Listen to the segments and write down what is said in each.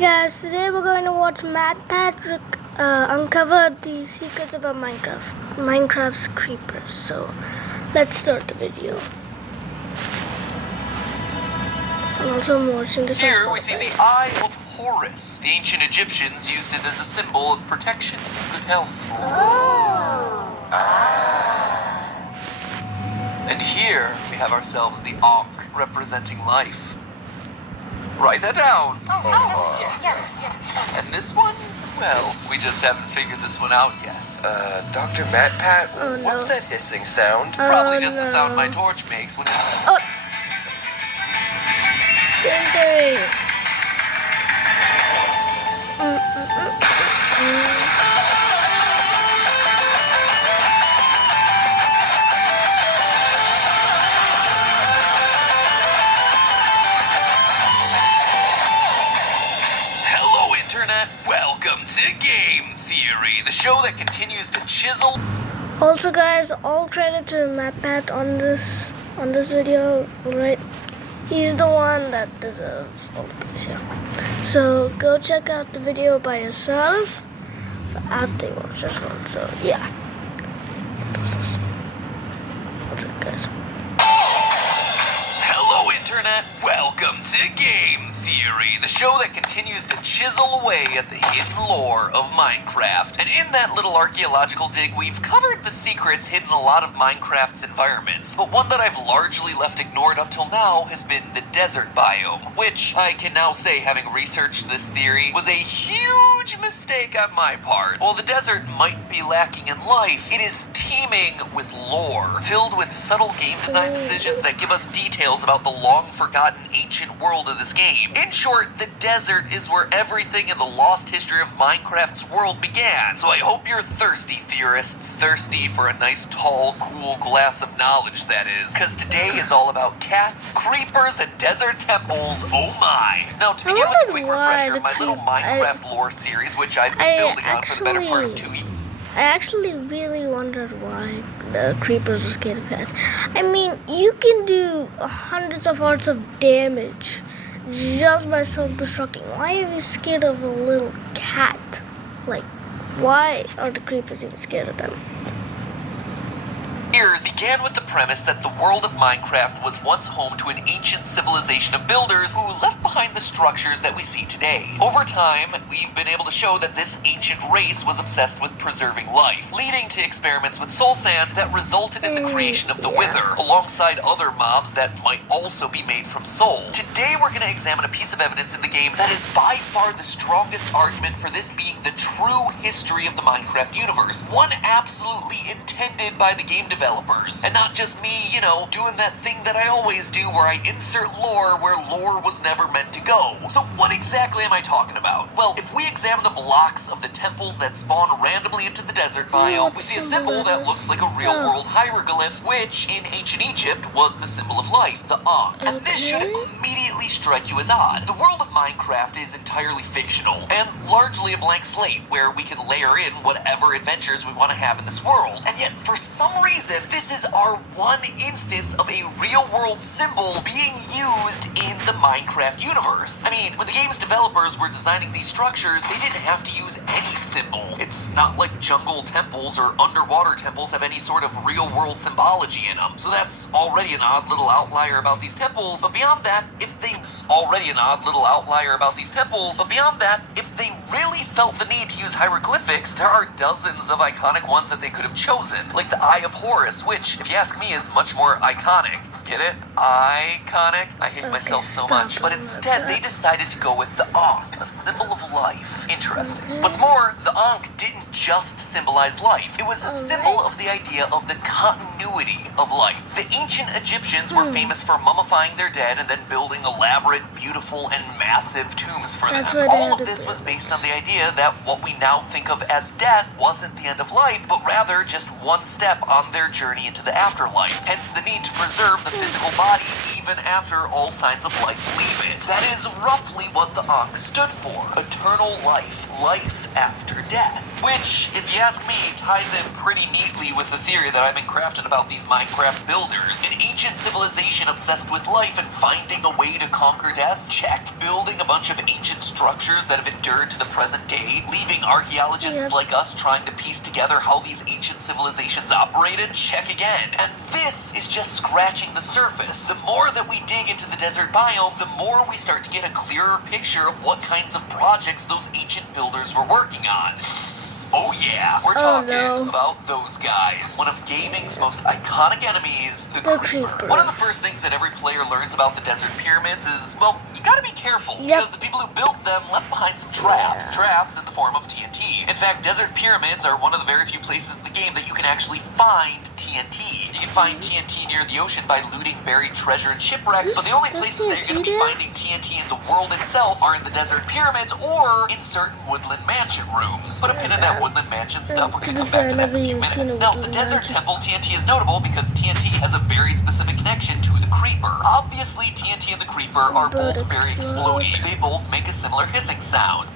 guys, today we're going to watch Matt Patrick uncover the secrets about Minecraft's creepers. So let's start the video. I'm also watching this. Here we see the Eye of Horus. The ancient Egyptians used it as a symbol of protection and good health. Oh. And here we have ourselves the Ankh, representing life. Write that down. Yes. And this one? Well, we just haven't figured this one out yet. Dr. Matt Pat, Oh, what's no. that hissing sound? Probably just the no. sound my torch makes when it's... Oh. Ding. Hello, Internet. Welcome to Game Theory, the show that continues to chisel... Also, guys, all credit to Matt Pat on this video. Right, he's the one that deserves all the praise here. So go check out the video by yourself after you watch this one. So yeah, it's a process. What's up, guys? Hello, Internet. Welcome to Game Theory, the show that continues to chisel away at the hidden lore of Minecraft. And in that little archaeological dig, we've covered the secrets hidden in a lot of Minecraft's environments. But one that I've largely left ignored up till now has been the desert biome, which I can now say, having researched this theory, was a huge mistake on my part. While the desert might be lacking in life, it is teeming with lore, filled with subtle game design decisions that give us details about the long-forgotten ancient world of this game. In short, the desert is where everything in the lost history of Minecraft's world began. So I hope you're thirsty, theorists. Thirsty for a nice, tall, cool glass of knowledge, that is. Because today is all about cats, creepers, and desert temples. Oh my! Now, to begin with a quick refresher of my little Minecraft lore series, which I've been building on for the better part of 2 years. I actually really wondered why the creepers were scared of cats. I mean, you can do hundreds of hearts of damage just by self-destructing. Why are you scared of a little cat? Like, why are the creepers even scared of them? Years began with the premise that the world of Minecraft was once home to an ancient civilization of builders who left behind the structures that we see today. Over time, we've been able to show that this ancient race was obsessed with preserving life, leading to experiments with soul sand that resulted in the creation of the Wither, alongside other mobs that might also be made from soul. Today we're going to examine a piece of evidence in the game that is by far the strongest argument for this being the true history of the Minecraft universe, one absolutely intended by the game developers, and not just me, you know, doing that thing that I always do where I insert lore where lore was never meant to go. So what exactly am I talking about? Well, if we examine the blocks of the temples that spawn randomly into the desert biome, we see a symbol that looks like a real-world hieroglyph, which in ancient Egypt was the symbol of life, the Ankh. And this should immediately strike you as odd. The world of Minecraft is entirely fictional, and largely a blank slate, where we can layer in whatever adventures we want to have in this world. And yet, for some reason, this is our one instance of a real-world symbol being used in the Minecraft universe. I mean, when the game's developers were designing these structures, they didn't have to use any symbol. It's not like jungle temples or underwater temples have any sort of real-world symbology in them. So that's already an odd little outlier about these temples. But beyond that, if they really felt the need to use hieroglyphics, there are dozens of iconic ones that they could have chosen, like the Eye of Horus, which, if you ask me, is much more iconic. Get it? Iconic? I hate myself so much. But instead, they decided to go with the Ankh, a symbol of life. Interesting. What's more, the Ankh didn't just symbolize life. It was a symbol of the idea of the continuity of life. The ancient Egyptians were famous for mummifying their dead and then building elaborate, beautiful, and massive tombs for them. All of this was based on the idea that what we now think of as death wasn't the end of life, but rather just one step on their journey into the afterlife. Hence the need to preserve the physical body even after all signs of life leave it. That is roughly what the Ankh stood for. Eternal life. Life after death. Which Which, if you ask me, ties in pretty neatly with the theory that I've been crafting about these Minecraft builders. An ancient civilization obsessed with life and finding a way to conquer death? Check. Building a bunch of ancient structures that have endured to the present day, leaving archaeologists like us trying to piece together how these ancient civilizations operated? Check again. And this is just scratching the surface. The more that we dig into the desert biome, the more we start to get a clearer picture of what kinds of projects those ancient builders were working on. Oh yeah, we're talking about those guys. One of gaming's most iconic enemies, the creeper. One of the first things that every player learns about the desert pyramids is, well, you gotta be careful, because the people who built them left behind some traps. Traps in the form of TNT. In fact, desert pyramids are one of the very few places in the game that you can actually find TNT. You can find TNT near the ocean by looting buried treasure and shipwrecks, so the only places that you're gonna be finding TNT in the world itself are in the desert pyramids or in certain woodland mansion rooms. Put a pin in that woodland mansion stuff. We're gonna come back to that in a few minutes. Now, the desert temple TNT is notable because TNT has a very specific connection to the creeper. Obviously, TNT and the creeper are both very explodey. They both make a similar hissing sound.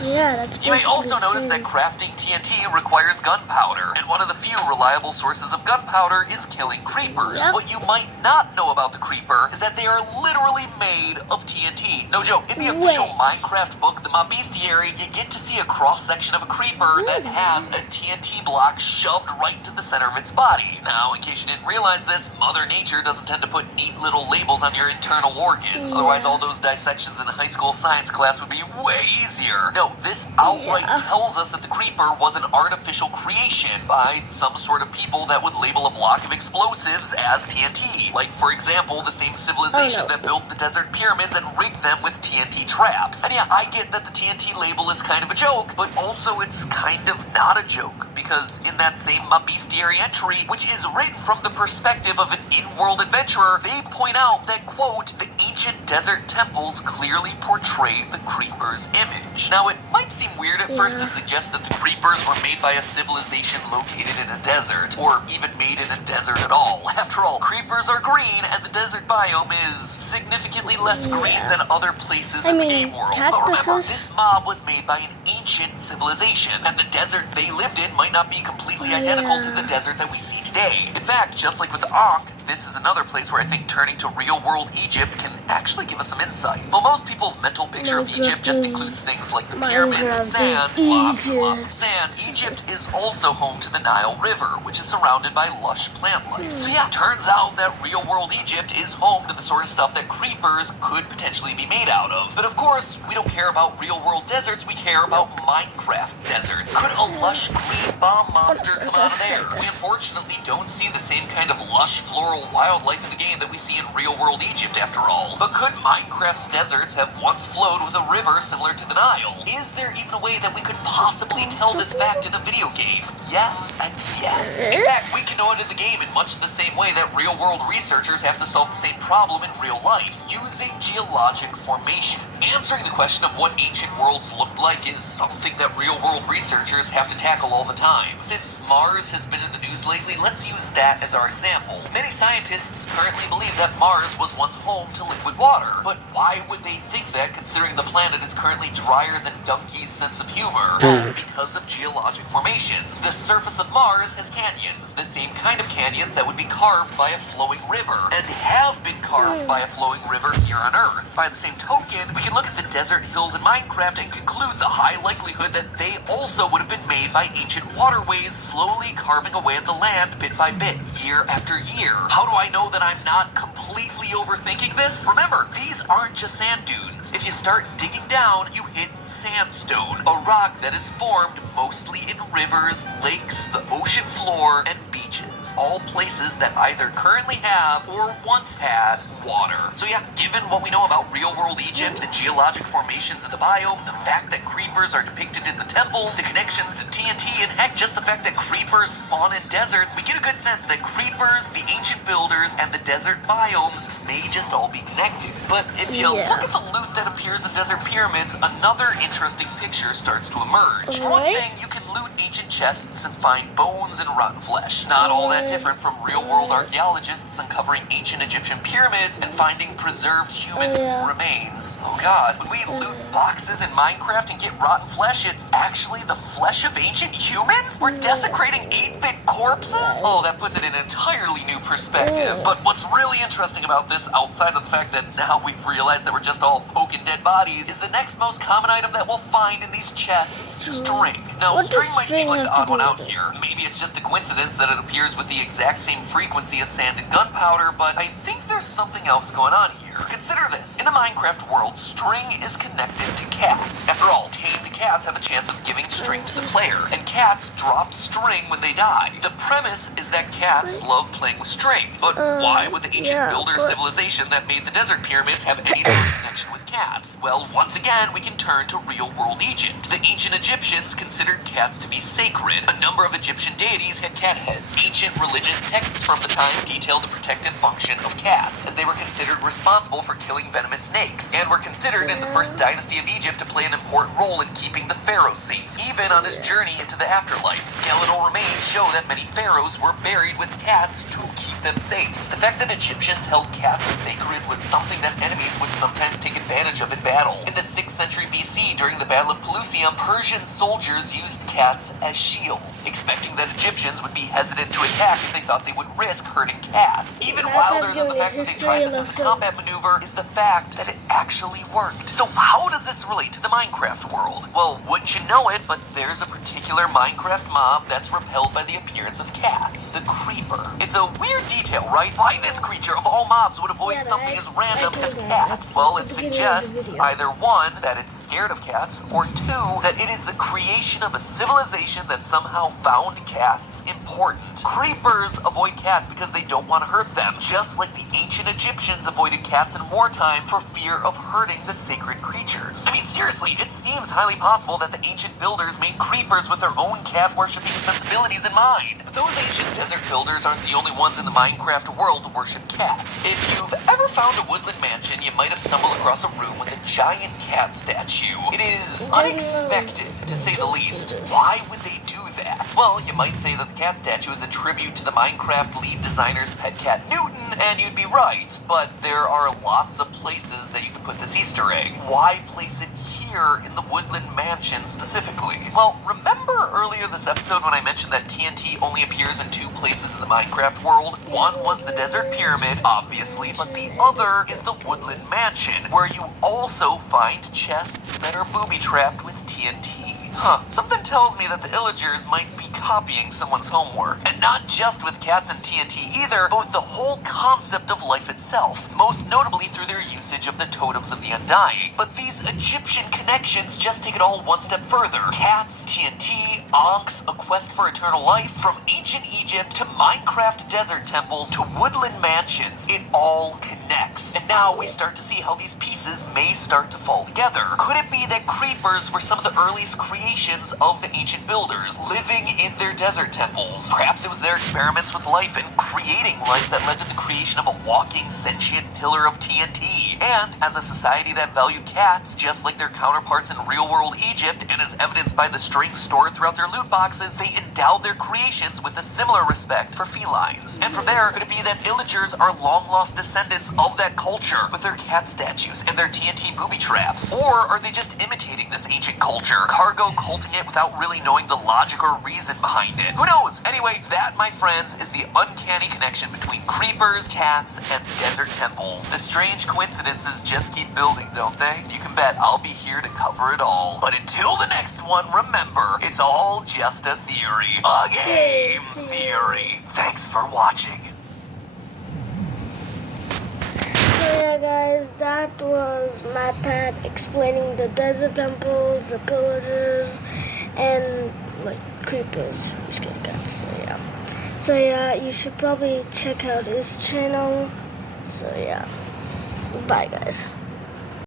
Yeah, that's You may also notice that crafting TNT requires gunpowder, and one of the few reliable sources of gunpowder is killing creepers. What you might not know about the creeper is that they are literally made of TNT. No joke, in the official Minecraft book, The Mob Bestiary, you get to see a cross-section of a creeper that has a TNT block shoved right to the center of its body. Now, in case you didn't realize this, Mother Nature doesn't tend to put neat little labels on your internal organs. Otherwise, all those dissections in high school science class would be way easier. No, this outright tells us that the creeper was an artificial creation by some sort of people that would label a block of explosives as TNT. Like, for example, the same civilization that built the desert pyramids and rigged them with TNT traps. And yeah, I get that the TNT label is kind of a joke, but also it's kind of not a joke, because in that same Bestiary entry, which is written from the perspective of an in-world adventurer, they point out that, quote, the ancient desert temples clearly portray the creeper's image. Now, it might seem weird at first to suggest that the creepers were made by a civilization located in a desert, or even made in a desert at all. After all, creepers are green, and the desert biome is significantly less green than other places in the game world. But remember, this mob was made by an ancient civilization, and the desert they lived in might not be completely identical to the desert that we see today. In fact, just like with the Ankh, this is another place where I think turning to real-world Egypt can actually give us some insight. Though most people's mental picture of Egypt just includes things like the pyramids and sand, lots and lots of sand, Egypt is also home to the Nile River, which is surrounded by lush plant life. So yeah, turns out that real-world Egypt is home to the sort of stuff that creepers could potentially be made out of. But of course, we don't care about real-world deserts, we care about Minecraft deserts. Could a lush green bomb monster come out of there? We unfortunately don't see the same kind of lush floral wildlife in the game that we see in real-world Egypt, after all. But could Minecraft's deserts have once flowed with a river similar to the Nile? Is there even a way that we could possibly tell this fact in a video game? Yes and yes. In fact, we can know it in the game in much the same way that real-world researchers have to solve the same problem in real life, using geologic formation. Answering the question of what ancient worlds looked like is something that real-world researchers have to tackle all the time. Since Mars has been in the news lately, let's use that as our example. Many scientists currently believe that Mars was once home to liquid water. But why would they think that, considering the planet is currently drier than Donkey's sense of humor? Because of geologic formations. The surface of Mars has canyons, the same kind of canyons that would be carved by a flowing river, and have been carved by a flowing river here on Earth. By the same token, we can look at the desert hills in Minecraft and conclude the high likelihood that they also would have been made by ancient waterways slowly carving away at the land bit by bit, year after year. How do I know that I'm not completely overthinking this? Remember, these aren't just sand dunes. If you start digging down, you hit sandstone, a rock that is formed mostly in rivers, lakes, the ocean floor, and beaches. All places that either currently have or once had water. So yeah, given what we know about real-world Egypt, the geologic formations of the biome, the fact that creepers are depicted in the temples, the connections to TNT, and heck, just the fact that creepers spawn in deserts, we get a good sense that creepers, the ancient builders, and the desert biomes may just all be connected. But if you look at the loot that appears in desert pyramids, another interesting picture starts to emerge. For one thing, you can loot ancient chests and find bones and rotten flesh. Not all that different from real-world archaeologists uncovering ancient Egyptian pyramids and finding preserved human remains. Oh god, when we loot boxes in Minecraft and get rotten flesh, it's actually the flesh of ancient humans? We're desecrating 8-bit corpses? Oh, that puts it in an entirely new perspective. But what's really interesting about this, outside of the fact that now we've realized that we're just all poking dead bodies, is the next most common item that we'll find in these chests: string. Now, What string does might seem string like the have odd to one do out with it? here. Maybe it's just a coincidence that it appears with the exact same frequency as sand and gunpowder, but I think there's something else going on here. Consider this. In the Minecraft world, string is connected to cats. After all, tamed cats have a chance of giving string to the player, and cats drop string when they die. The premise is that cats love playing with string, but why would the ancient builder civilization that made the desert pyramids have any sort of connection with cats? Well, once again, we can turn to real-world Egypt. The ancient Egyptians considered cats to be sacred. A number of Egyptian deities had cat heads. Ancient religious texts from the time detail the protective function of cats, as they were considered responsible for killing venomous snakes, and were considered in the first dynasty of Egypt to play an important role in keeping the pharaoh safe, even on his journey into the afterlife. Skeletal remains show that many pharaohs were buried with cats to keep them safe. The fact that Egyptians held cats as sacred was something that enemies would sometimes take advantage of in battle. In the 6th century BC, during the Battle of Pelusium, Persian soldiers used cats as shields, expecting that Egyptians would be hesitant to attack if they thought they would risk hurting cats. Even wilder than the fact that they tried this as a combat maneuver is the fact that it actually worked. So how does this relate to the Minecraft world? Well, wouldn't you know it, but there's a particular Minecraft mob that's repelled by the appearance of cats, the creeper. It's a weird detail, right? Why this creature of all mobs would avoid something as random as cats? Well, it suggests either one, that it's scared of cats, or two, that it is the creation of a civilization that somehow found cats important. Creepers avoid cats because they don't want to hurt them, just like the ancient Egyptians avoided cats in wartime for fear of hurting the sacred creatures. I mean, seriously, it seems highly possible that the ancient builders made creepers with their own cat-worshipping sensibilities in mind. But those ancient desert builders aren't the only ones in the Minecraft world to worship cats. If you've ever found a woodland mansion, you might have stumbled across a room with a giant cat statue. It is unexpected, to say the least. Why would they do that? Well, you might say that the cat statue is a tribute to the Minecraft lead designer's pet cat Newton, and you'd be right, but there are lots of places that you can put this Easter egg. Why place it here in the Woodland Mansion specifically? Well, remember earlier this episode when I mentioned that TNT only appears in 2 places in the Minecraft world? One was the Desert Pyramid, obviously, but the other is the Woodland Mansion, where you also find chests that are booby-trapped with TNT. Something tells me that the Illagers might be copying someone's homework. And not just with cats and TNT either, but with the whole concept of life itself, most notably through their usage of the totems of the undying. But these Egyptian connections just take it all one step further. Cats, TNT, Ankhs, a quest for eternal life, from ancient Egypt to Minecraft desert temples to woodland mansions, it all connects. And now we start to see how these pieces may start to fall together. Could it be that creepers were some of the earliest creations of the ancient builders, living in their desert temples? Perhaps it was their experiments with life and creating life that led to the creation of a walking, sentient pillar of TNT. And as a society that valued cats, just like their counterparts in real-world Egypt, and as evidenced by the strings stored throughout their loot boxes, they endowed their creations with a similar respect for felines. And from there, could it be that Illagers are long-lost descendants of that culture, with their cat statues and their TNT booby traps? Or are they just imitating this ancient culture, cargo culting it without really knowing the logic or reason behind it? Who knows? Anyway, that, my friends, is the uncanny connection between creepers, cats, and desert temples. The strange coincidences just keep building, don't they? You can bet I'll be here to cover it all. But until the next one, remember, it's all just a theory. A game theory. Thanks for watching. So yeah guys, that was MatPat explaining the desert temples, the pillagers, and like creepers, scared cats. So yeah, you should probably check out his channel. So yeah, bye guys.